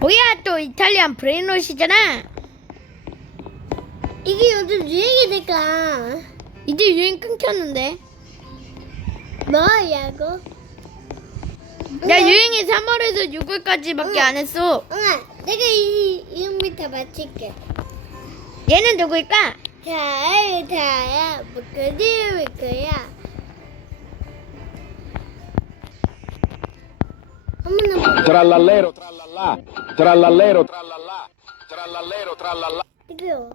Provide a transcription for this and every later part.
뭐야 또 이탈리안 브레인롯이잖아. 이게 요즘 유행이 될까? 이제 유행 끊겼는데. 뭐야고? 야 유행이 3월에서 6월까지밖에 안 했어. 응아, 내가 이 이음부터 맞힐게. 얘는 누구일까? 자, 자야, 뭐까지 올 거야? Trallallero, trallallà. Trallallero, trallallà. Trallallero, trallallà. 이거요.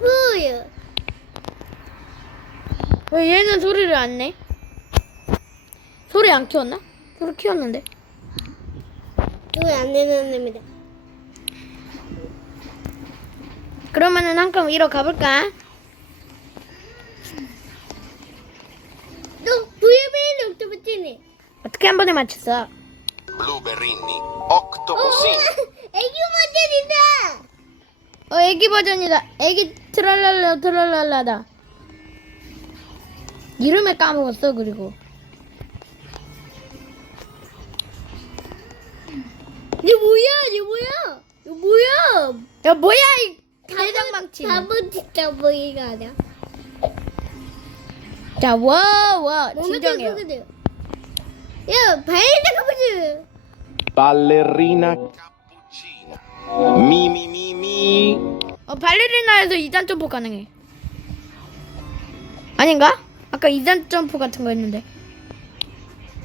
뭐야? 왜 얘는 소리를 안 내? 소리 안 키웠나? 소리 키웠는데. 소리 안 내는 애입니다. 그러면은 한칸 위로 가볼까? 너 부유베일 옥토버티네. 어떻게 한 번에 맞췄어? Blueberrini, octopusini. 애기 버전이다. 어 애기 버전이다. 애기 트랄랄라 트랄랄라다. 이름을 까먹었어 그리고. 얘 뭐야? 얘 뭐야? 얘 뭐야? 야 뭐야 이 대장망치. 답은 진짜 보이가 아니야. 자, 와, 와, 진정해요. 야, 발레리나 카푸치. 발레리나 카푸치나. 미미미미. 어, 발레리나에서 2단 점프 가능해. 아닌가? 아까 2단 점프 같은 거 했는데.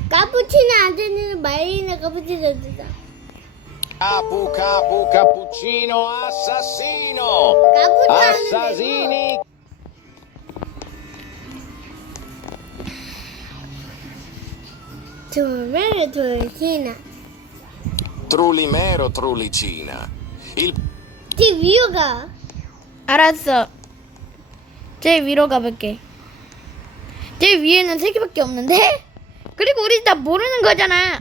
카푸치는 안 되는 발레리나 카푸치가 된다. 카푸 카푸 카푸치노 아사시노. 카푸치노. 아사시니. 나. Trulimero trulicina. Il 뒤 위로 가. 알았어. 제일 위로 가볼게. 제일 위에는 세 개밖에 없는데? 그리고 우리 다 모르는 거잖아.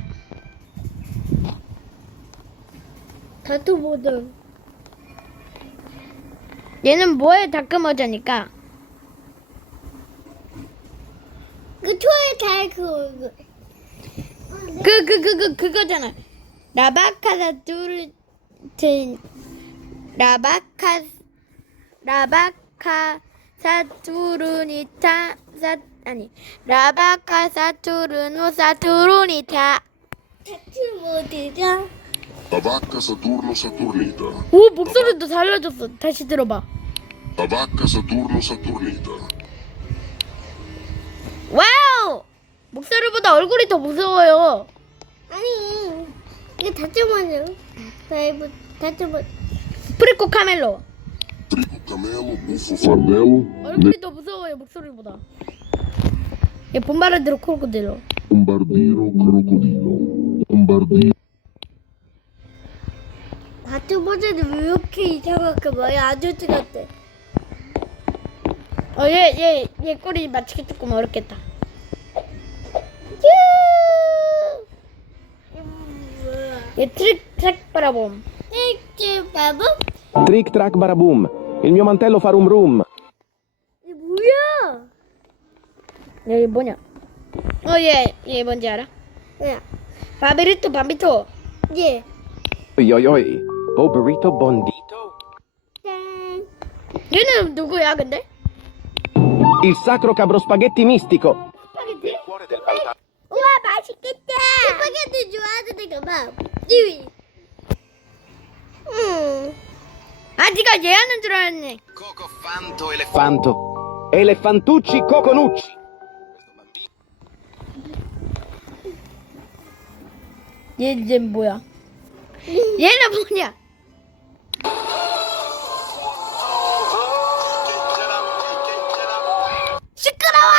다투보드. 얘는 뭐에 다크머저니까. 그 초에 잘 그. 그, 그, 그, 그, 그거잖아. 라바카사 뚜르튼, 라바카, 라바카 사투르니타, 사, 아니, 라바카 사투르노 사투르니타. 다투보드가. La vacca Saturno Saturnita. 오, 목소리도 달라졌어. 다시 들어봐. Saturno Saturnita. 와우! 목소리보다 얼굴이 더 무서워요. 아니, 이게 다투보드. 다이브, 다투보드. 프리코 카멜로. Camelo, buffo fardello, 얼굴이 더 무서워요, 목소리보다. 얘 들어 크로코딜로. bombardiro, crocodilo. Bombardiro. 다투보드는 왜 이렇게 이상하게 말이 아저씨 같대? 어, 얘, 얘, 얘 꼬리 맞추기 조금 어렵겠다. E trick track barabum. Trick track barabum. Trick track barabum. Il mio mantello fa rum rum. 이 뭐야? 야, 이 뭐냐? 어, 얘, 얘 뭔지 알아? 뭐야? 바베리토 밤비토. 예. 요요이. 보베리토 본디토. 짠. 얘는 누구야, 근데? Il sacro cabro spaghetti mistico. 스파게티? 우와, 맛있겠다. 스파게티 좋아하는 애가 봐. 찌위. 음. 아, 니가 얘 하는 줄 알았네. Coco fanto elefanto. Elefantucci coconucci. 얘, 얘 뭐야? 얘는 뭐냐? 시끄러워!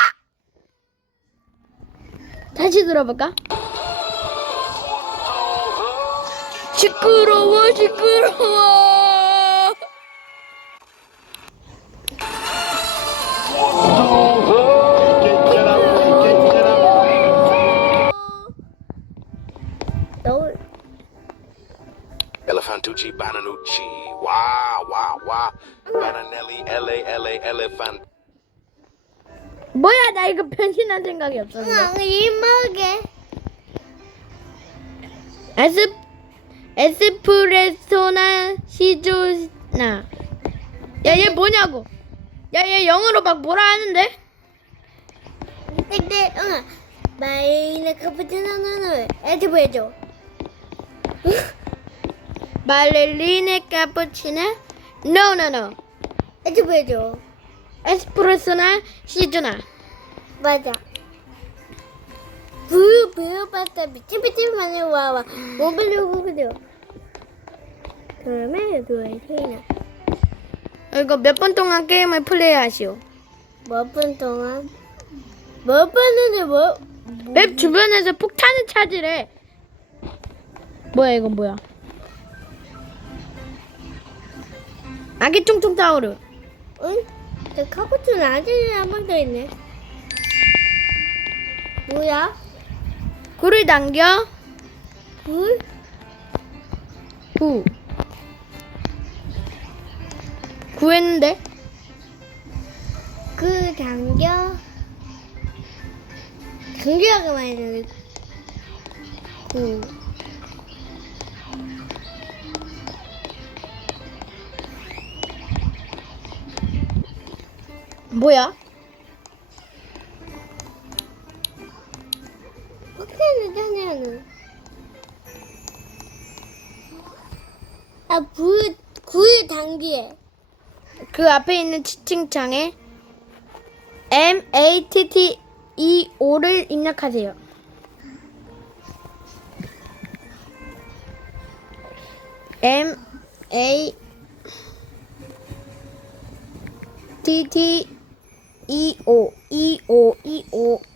다시 들어볼까? 시끄러워, 시끄러워! 너 Elefantucci bananucci. Wah wah wah. Bananelli ele ele elefant. 뭐야 나 이거 변신한 생각이 없었는데. 응, 이먹에. 에스 에스프레소나 시조나. 야 얘 뭐냐고. 야 얘 영어로 막 뭐라 하는데? 근데, 응. 마이너 카푸치노는 애들 보여줘. 말레리네 카푸치나? No. 애들 보여줘. 에스프레소나 시조나. 맞아. 부유 부유 봤다 미친 미친 만에 와와 뭐 보려고 그래요. 그러면 그거에 세이나 이거 몇 번 동안 게임을 플레이하시오. 몇 분 동안 몇 번인데 뭐 맵 주변에서 폭탄을 찾으래. 뭐야 이건 뭐야? 아기 퉁퉁 타오르. 응? 저 카푸치노 아직은 한번 더 있네. 뭐야? 굴을 당겨 불? 구. 구했는데 그 당겨 당겨가 많이 되네. 구. 뭐야? 다녀는. 아, 불, 불 당기에. 그 앞에 있는 채팅창에 M A T T E O를 입력하세요. M A T T E O E O E O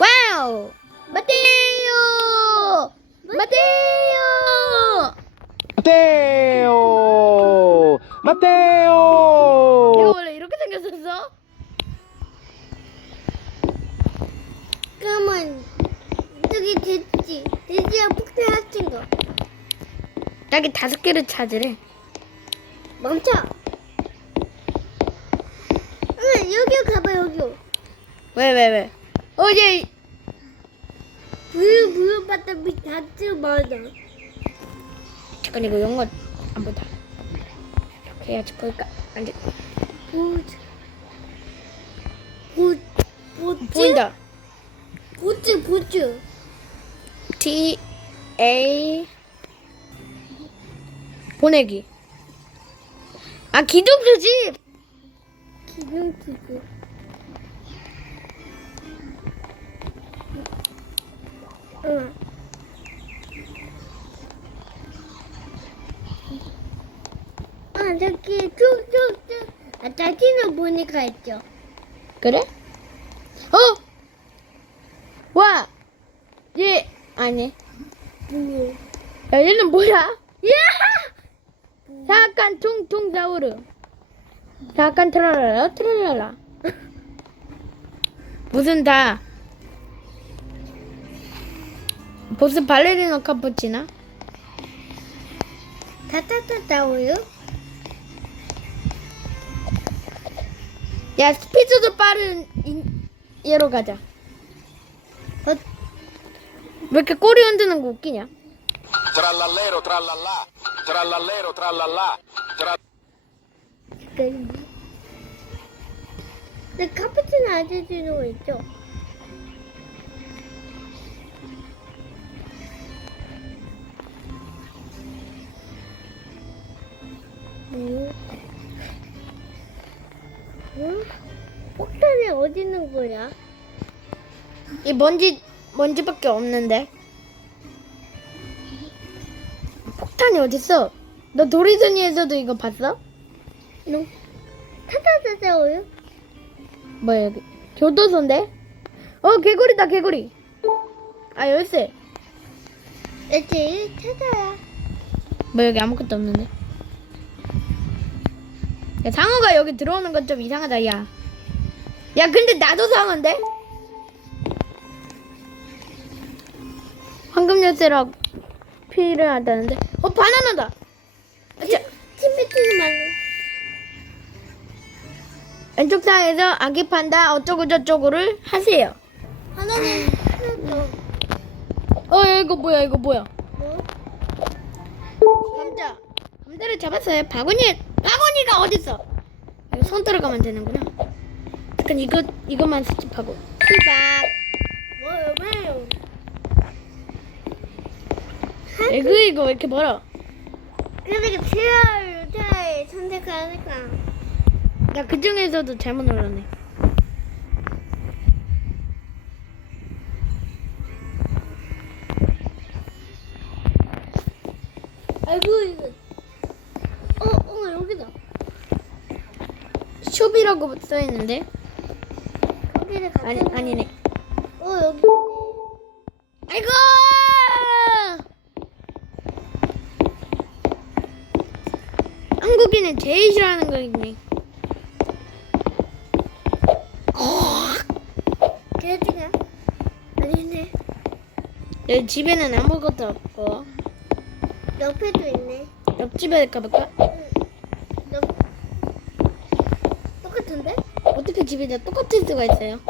와우! 마테오! 마테오! Matteo! 내가 Matteo! 원래 이렇게 생겼었어? 그러면, 저기 됐지. 돼지야 폭탄 합친 거. 딱이 다섯 개를 찾으래. 멈춰. 응, 여기요 가봐, 여기요. 왜, 왜, 왜? 어, 얘, 부유, 부유 봤다, 미 닫지 맞아. 잠깐 이거 영어 안 보다. 이렇게 해야지 보일까? 안 돼. 보즈. 보, 보즈? 보인다. 보즈, 보즈. T, A. 보내기. 아, 기둥 표지! 기름 기구. 응. 아, 저기 쭉쭉쭉. 아, 자기는 보니까 있죠. 그래? 어! 와! 얘, 아니. 뭐? 야, 얘는 뭐야? 야! 사악한 퉁퉁 사우르. 사악한 트랄랄라, 트랄랄라. 무슨 다. 보스 발레리노 카푸치나? 타타타타 우유? 야, 스피드도 빠른 인- 얘로 가자. 어? 왜 이렇게 꼬리 흔드는 거 웃기냐? Trallallero, trallallà, trallallero, trallallà, tra... 근데 카푸치노 아저씨도 있죠? 폭탄이 어디 있는 거야? 이 먼지, 먼지밖에 없는데. 폭탄이 어딨어? 너 도리스니에서도 이거 봤어? 너 타타타타 우유? 뭐야, 여기. 교도소인데? 어, 개구리다, 개구리. 아, 열쇠. 그치 찾아야 뭐, 여기 아무것도 없는데. 야, 상어가 여기 들어오는 건 좀 이상하다, 야. 야, 근데 나도 상어인데? 황금 열쇠라고 필요하다는데? 어, 바나나다! 아, 자, 침뱉지만 왼쪽 상에서 아기 판다 어쩌고 저쩌고를 하세요. 하나도 어 이거 뭐야 이거 뭐야? 뭐? 감자. 감자를 잡았어요. 바구니 바구니가 어딨어? 손 들어가면 되는구나. 잠깐 이거 이것만 수집하고. 수박. 뭐 왜요? 이거 이거 왜 이렇게 멀어? 그러니까 필요를 잘 선택하니까 나그 중에서도 잘못 눌렀네. 아이고 이거 어, 어 여기다 숍이라고 써 있는데 갖다 아니 놓- 아니네. 어 여기 아이고! 한국인은 제일 싫어하는 거 있네. 돼지가 아니네 여기 집에는 아무것도 없고 옆에도 있네 옆집에 가볼까? 옆 똑같은데? 어떻게 집에 다 똑같을 수가 있어요?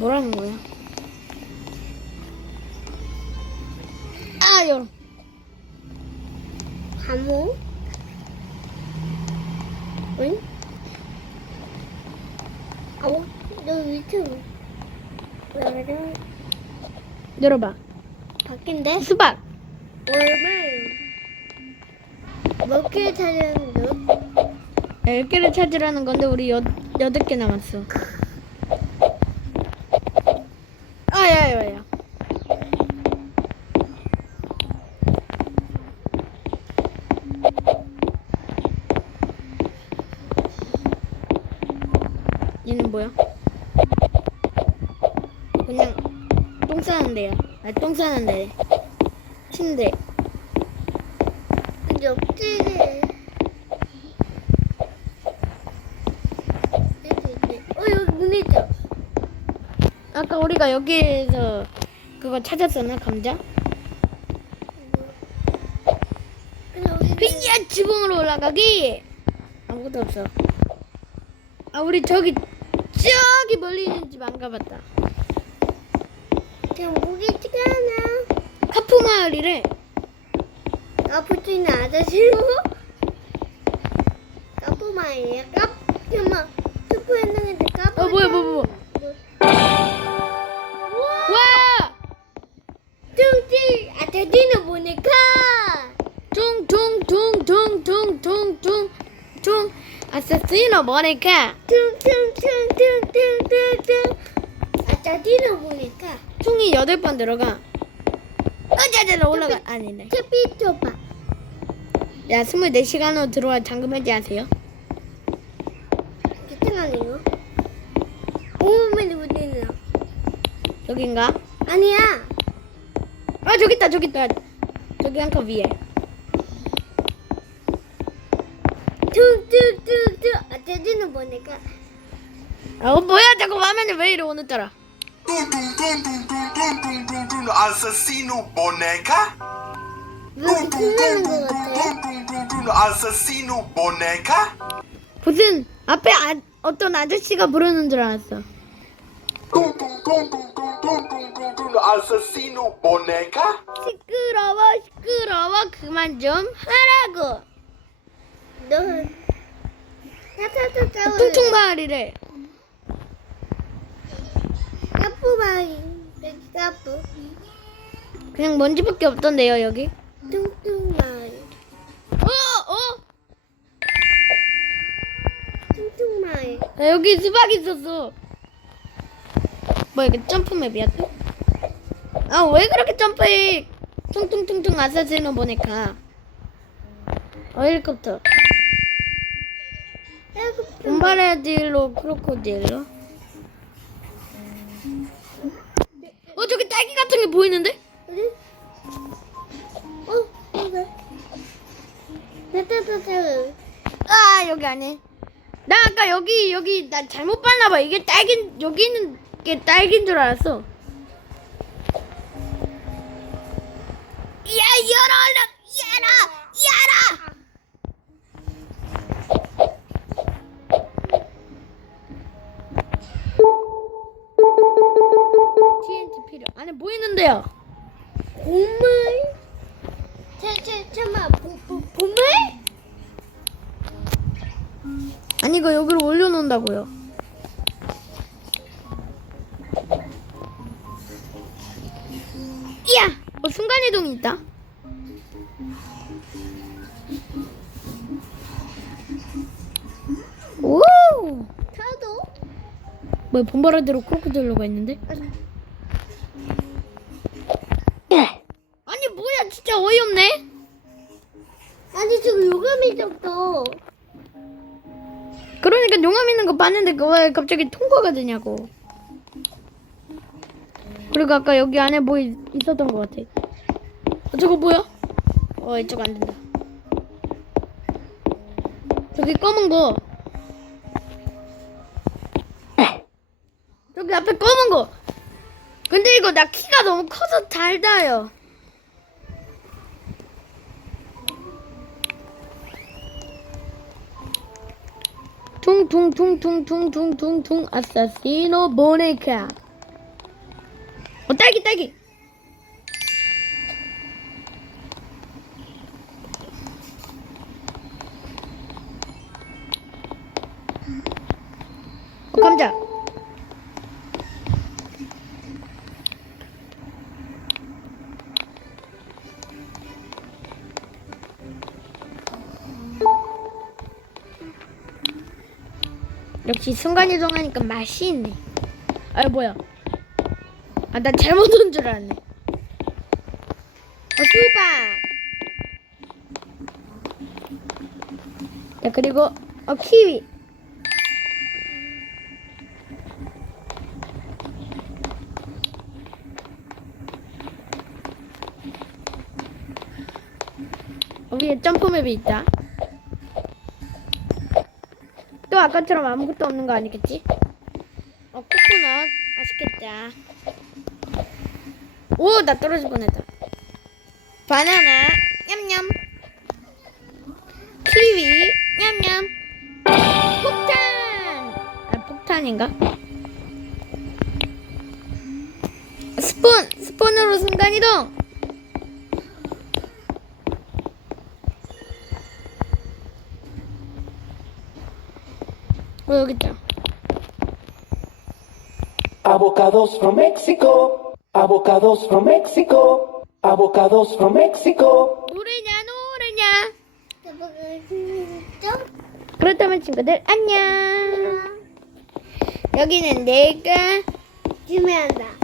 뭐라는 거야? 아, 여 감호 응? 아우 너 뭐야 그래 열어봐. 바뀐데? 수박. 얼마예요? 몇 개 찾았는데? 10개를 찾으라는 건데 우리 여, 8개 남았어. 아, 야, 야, 야. 얘는 뭐야? 그냥 똥 싸는 데야. 아, 똥 싸는 데. 침대. 옆집에. 어 여기 문 있죠? 아까 우리가 여기에서 그거 찾았었나 감자? 휘야 지붕으로 올라가기 아무것도 없어. 아 우리 저기 저기 멀리 있는 집 안 가봤다. 그냥 목이 찌가나 카푸 마을이래. 까푸 있는 아저씨고 까푸마이야 까 잠깐만 스프 했는데 까푸 어 뭐야 뭐야 뭐야. 와 뚱띠 아 돼지는 보니까 퉁퉁퉁퉁퉁퉁퉁 아사시노 뭐니까 퉁퉁퉁퉁퉁퉁퉁 아 돼지는 보니까 총이 여덟 번 들어가. 어자자자 올라가 아니네. 줘봐 야 스물네 시간으로 들어와 잠금 해제하세요. 괜찮아요? 오면 어디는 여긴가? 아니야 아 저기 있다 저기 있다. 저기 한 칸 위에. 아 돼지는 보니까 아 뭐야 자꾸 화면이 왜 이래 오늘따라. Tum tum tum tum tum tum tum tum tum assassino boneca? 끝나는 tum 것 tum 같아? tum tum tum tum assassino boneca? 무슨 앞에 아, 어떤 아저씨가 부르는 줄 알았어. Assassino boneca? 시끄러워 시끄러워 그만 좀 하라고. 너 타타타 짜고 퉁퉁 마을이래. 까푸 마이 여기 까푸 그냥 먼지밖에 없던데요 여기. 퉁퉁마이 어 어. 퉁퉁마이 아, 여기 수박 있었어. 뭐 이게 점프 맵이야 또? 아 왜 그렇게 점프해? 퉁퉁퉁퉁 아사시노 보니까. 어 헬리콥터. 봄바라딜로 크로코딜로. 어 저기 딸기 같은 게 보이는데? 어디? 아 여기 안에. 나 아까 여기 여기 나 잘못 봤나봐. 이게 딸긴 여기 있는 게 딸긴 줄 알았어. 야 열어 열어 열어 TNT 필요. 안에 뭐 있는데요? 오마이 잠깐만. 보, 보물? 아니 이거 여기로 올려놓는다고요. 이야! 어, 순간이동이 있다. 오! 저도. 뭐 본바라대로 크로커딜로가 있는데? 거 봤는데 왜 갑자기 통과가 되냐고. 그리고 아까 여기 안에 뭐 있, 있었던 것 같아. 어, 저거 뭐야? 어 이쪽 안 된다. 저기 검은 거. 저기 앞에 검은 거. 근데 이거 나 키가 너무 커서 잘 닿아요. 퉁퉁퉁퉁퉁퉁퉁퉁 아사시노 보네카. 어 딸기 딸기. 어 감자 역시 순간이동하니까 맛이 있네. 아 뭐야? 아나 잘못 온 줄 알았네. 어 수박. 자 그리고 어 키위. 어, 위에 점프맵이 있다. 또 아까처럼 아무것도 없는 거 아니겠지? 어, 코코넛. 맛있겠다. 오, 나 떨어질 뻔했다. 바나나. 냠냠. 키위. 냠냠. 폭탄. 아, 폭탄인가? 스폰. 스폰으로 순간이동. 어, 여기 있다. Avocados from Mexico. Avocados from Mexico. Avocados from Mexico. 노래냐, 노래냐. 좀? 그렇다면 친구들 안녕. 여기는 내가 주면 한다.